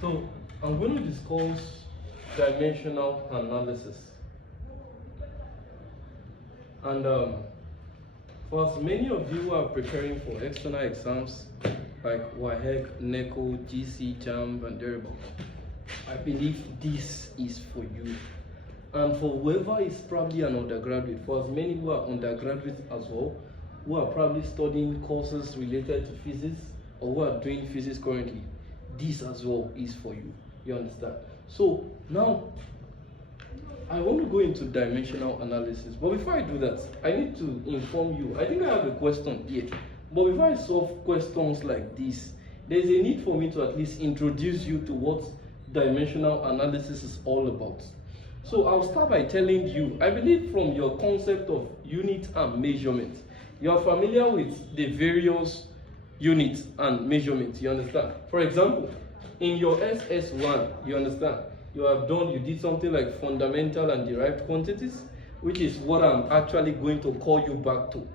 So I'm going to discuss dimensional analysis. And for as many of you who are preparing for external exams like WAEC, NECO, GC, JAMB, and Deribal, I believe this is for you. And for whoever is probably an undergraduate, for as many who are undergraduates as well, who are probably studying courses related to physics or who are doing physics currently, this as well is for you. You understand? So now I want to go into dimensional analysis, but before I do that, I need to inform you. I think I have a question here, but before I solve questions like this, there's a need for me to at least introduce you to what dimensional analysis is all about. So I'll start by telling you, I believe from your concept of unit and measurement, you're familiar with the various units and measurements, you understand? For example, in your SS1, you understand, you did something like fundamental and derived quantities, which is what I'm actually going to call you back to.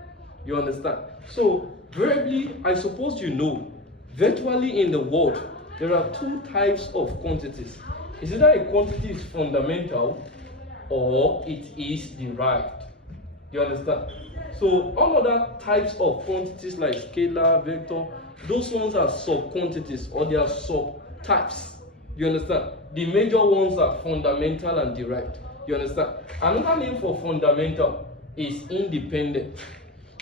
You understand? So, verbally, I suppose you know, virtually in the world, there are two types of quantities. Is either a quantity is fundamental or it is derived. You understand? So all other types of quantities like scalar, vector, those ones are sub-quantities or they are sub-types. You understand? The major ones are fundamental and derived. You understand? Another name for fundamental is independent.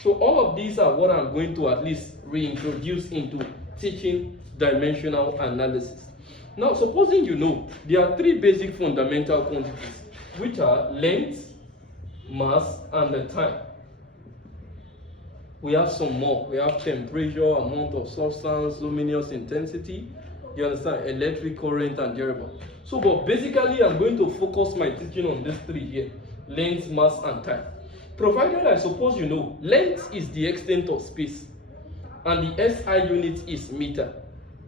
So all of these are what I'm going to at least reintroduce into teaching dimensional analysis. Now, supposing you know, there are three basic fundamental quantities, which are length, mass, and the time. We have some more. We have temperature, amount of substance, luminous intensity, you understand, electric current, and durable. So, but basically, I'm going to focus my teaching on these three here, length, mass, and time. Provided I suppose you know, length is the extent of space, and the SI unit is meter.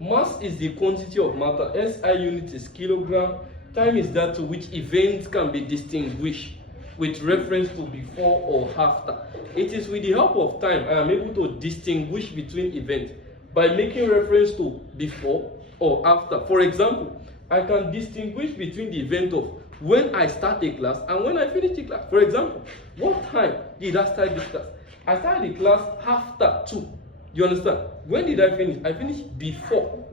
Mass is the quantity of matter, SI unit is kilogram, time is that to which events can be distinguished with reference to before or after. It is with the help of time I am able to distinguish between events by making reference to before or after. For example, I can distinguish between the event of when I start a class and when I finish the class. For example, what time did I start this class? I started the class after 2. You understand? When did I finish? I finished before.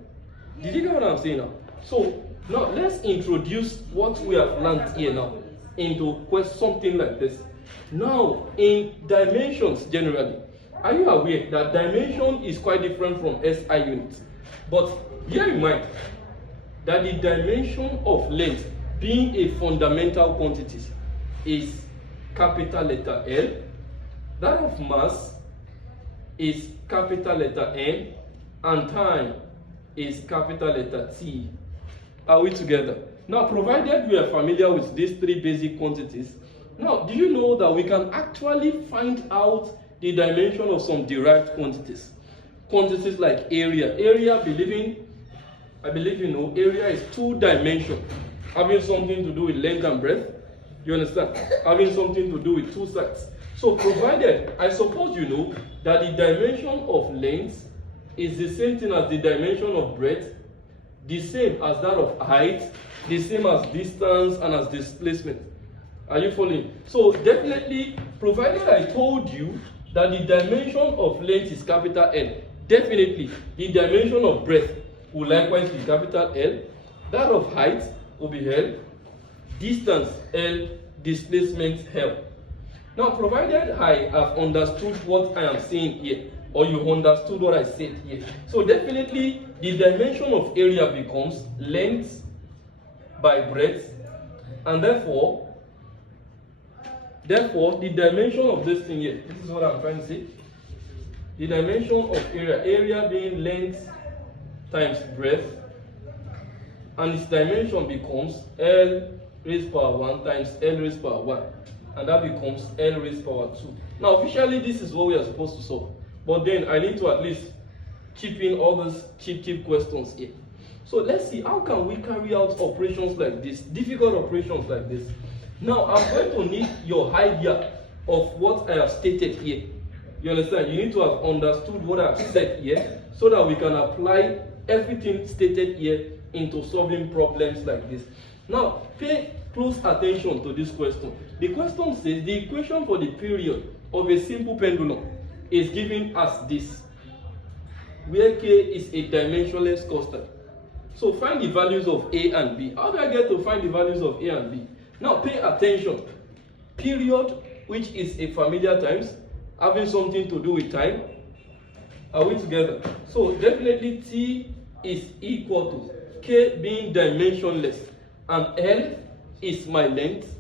Did you get what I'm saying now? So now let's introduce what we have learned here now into something like this. Now, in dimensions generally, are you aware that dimension is quite different from SI units? But bear in mind that the dimension of length, being a fundamental quantity, is capital letter L. That of mass is capital letter N, and time is capital letter T. Are we together? Now, provided we are familiar with these three basic quantities, now, do you know that we can actually find out the dimension of some derived quantities? Quantities like area. Area, I believe you know, area is 2 dimension, having something to do with length and breadth. You understand? Having something to do with 2 sides. So provided, I suppose you know that the dimension of length is the same thing as the dimension of breadth, the same as that of height, the same as distance and as displacement. Are you following? So definitely, provided I told you that the dimension of length is capital L, definitely the dimension of breadth will likewise be capital L, that of height will be L, distance L, displacement L. Now, provided I have understood what I am saying here, or you understood what I said here, so definitely the dimension of area becomes length by breadth, and therefore the dimension of this thing here, this is what I'm trying to say, the dimension of area being length times breadth, and its dimension becomes L raised power 1 times L raised power 1, and that becomes L raised power 2. Now, officially, this is what we are supposed to solve, but then I need to at least chip in all those cheap questions here. So let's see, how can we carry out operations like this, difficult operations like this? Now, I'm going to need your idea of what I have stated here. You understand? You need to have understood what I have said here so that we can apply everything stated here into solving problems like this. Now, pay close attention to this question. The question says the equation for the period of a simple pendulum is given as this, where k is a dimensionless constant. So find the values of a and b. How do I get to find the values of a and b? Now pay attention. Period, which is a familiar times, having something to do with time. Are we together? So definitely t is equal to k being dimensionless, and L is my length,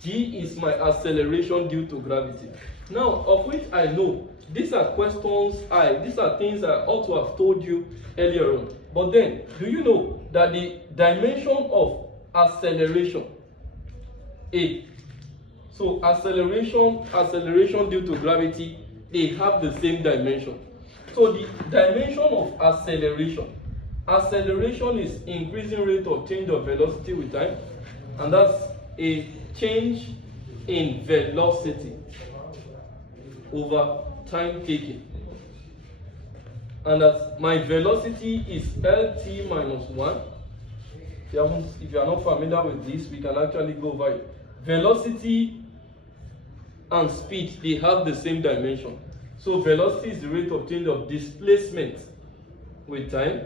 g is my acceleration due to gravity. Now, of which I know these are questions, these are things I ought to have told you earlier on. But then, do you know that the dimension of acceleration, A, so acceleration due to gravity, they have the same dimension. So the dimension of acceleration is increasing rate of change of velocity with time, and that's a change in velocity over time taken. And that my velocity is Lt minus 1. If you are not familiar with this, we can actually go over it. Velocity and speed, they have the same dimension. So velocity is the rate of change of displacement with time,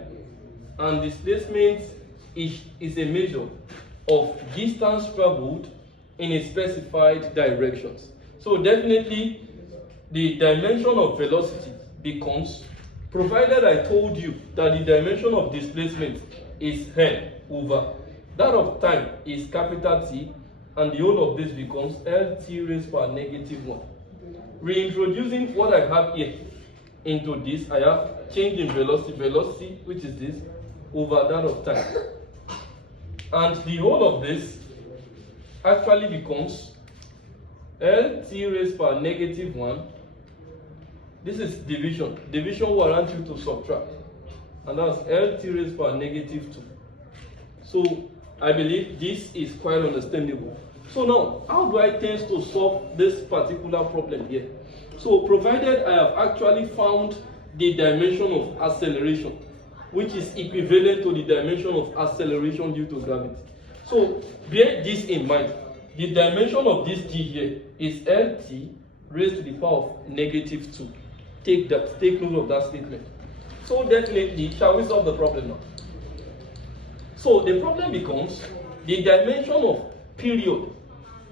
and displacement is a measure of distance traveled in a specified directions. So definitely the dimension of velocity becomes, provided I told you that the dimension of displacement is L over that of time is capital T, and the whole of this becomes Lt raised to negative 1. Reintroducing what I have here into this, I have change in velocity, which is this, over that of time. And the whole of this actually becomes Lt raised to negative 1. This is division. Division warrants you to subtract. And that's Lt raised to negative 2. So I believe this is quite understandable. So now, how do I tend to solve this particular problem here? So provided I have actually found the dimension of acceleration, which is equivalent to the dimension of acceleration due to gravity. So bear this in mind. The dimension of this g here is Lt raised to the power of negative 2. Take note of that statement. So definitely, shall we solve the problem now? So the problem becomes the dimension of period.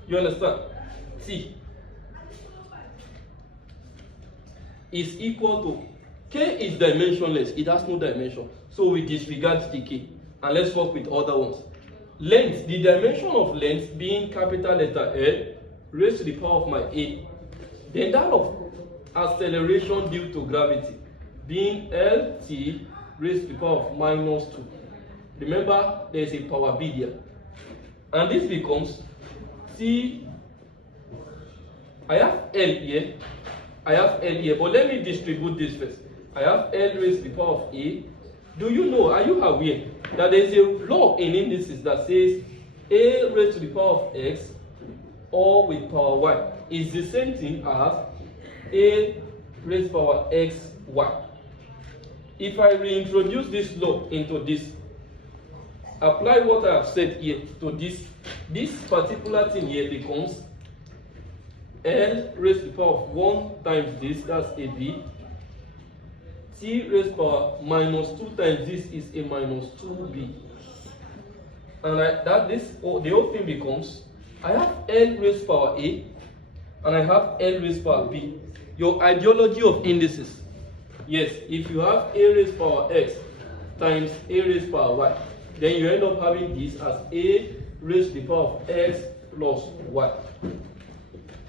You understand? T is equal to, k is dimensionless, it has no dimension. So we disregard the k and let's work with other ones. Length, the dimension of length being capital letter L raised to the power of my a. Then that of acceleration due to gravity being Lt raised to the power of minus 2. Remember, there is a power b there. And this becomes T. I have L here, but let me distribute this first. I have L raised to the power of a. Do you know, are you aware that there is a law in indices that says a raised to the power of x or with power y is the same thing as a raised to the power x y? If I reintroduce this law into this, apply what I have said here to this particular thing here becomes L raised to the power of 1 times this, that's AB. T raised to the power minus 2 times this is a minus 2B. And the whole thing becomes, I have L raised to the power A and I have L raised to the power B. Your ideology of indices. Yes, if you have A raised to the power X times A raised to the power Y, then you end up having this as A raised to the power of X plus Y.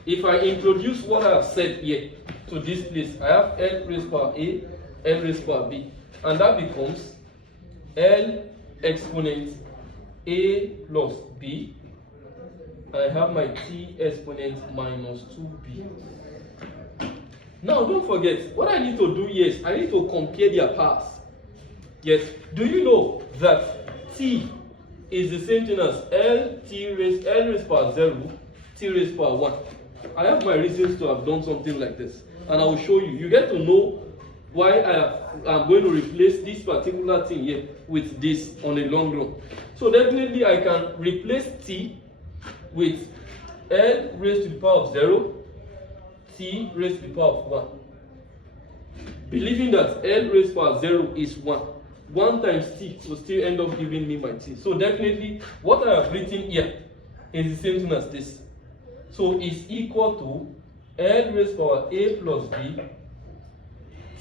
If I introduce what I have said here to this place, I have L raised to the power A, L raised to the power B, and that becomes L exponent A plus B, and I have my T exponent minus 2B. Now don't forget, what I need to do here is I need to compare their powers. Yes, do you know that T is the same thing as L raised to the power 0, T raised to the power 1. I have my reasons to have done something like this, and I will show you. You get to know why I'm going to replace this particular thing here with this on a long run. So definitely I can replace t with L raised to the power of 0, t raised to the power of 1. Believing that L raised to the power of 0 is 1. 1 times t will still end up giving me my t. So definitely what I have written here is the same thing as this. So it's equal to L raised to the power a plus b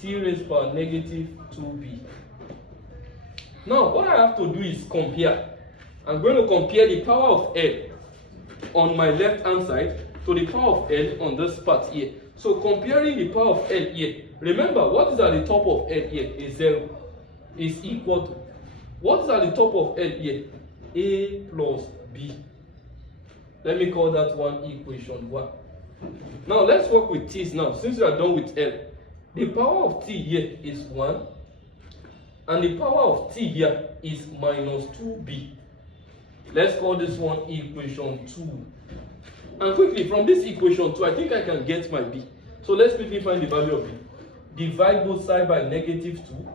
t raised to the power negative 2b. Now what I have to do is compare. I'm going to compare the power of L on my left hand side to the power of L on this part here. So comparing the power of L here, remember what is at the top of L here is 0, is equal to, what is at the top of L here? A plus b. Let me call that one equation 1. Now let's work with t's now. Since we are done with L, the power of t here is 1 and the power of t here is minus 2b. Let's call this one equation 2. And quickly, from this equation 2, I think I can get my b. So let's quickly find the value of b. Divide both sides by negative 2.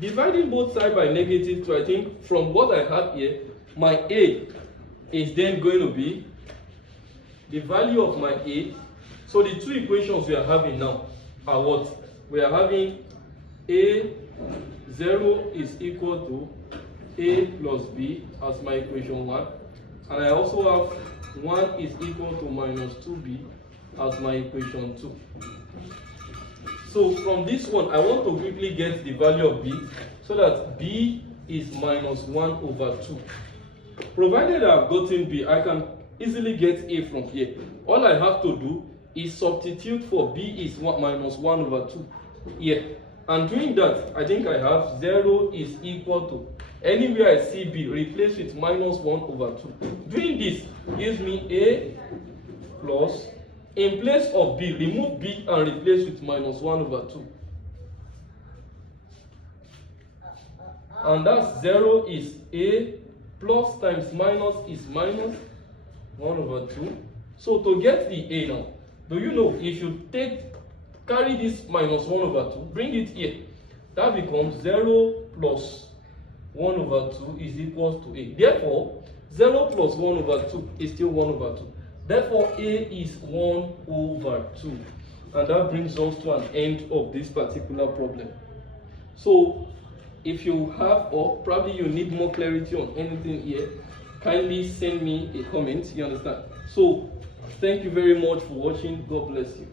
Dividing both sides by negative 2, I think from what I have here, my a is then going to be the value of my a. So the two equations we are having now are what? We are having a 0 is equal to a plus b as my equation 1, and I also have 1 is equal to minus 2b as my equation 2. So from this one, I want to quickly get the value of b, so that b is minus 1 over 2. Provided I've gotten b, I can easily get a from here. All I have to do is substitute for b is minus 1 over 2 here. And doing that, I think I have 0 is equal to, anywhere I see b, replace with minus 1 over 2. Doing this gives me a plus, in place of b, remove b and replace with minus 1 over 2. And that's 0 is a plus times minus is minus 1 over 2. So to get the a now, do you know if you carry this minus 1 over 2, bring it here, that becomes 0 plus 1 over 2 is equal to a. Therefore, 0 plus 1 over 2 is still 1 over 2. Therefore, a is 1 over 2. And that brings us to an end of this particular problem. So, if you have, or probably you need more clarity on anything here, kindly send me a comment, you understand? So, thank you very much for watching. God bless you.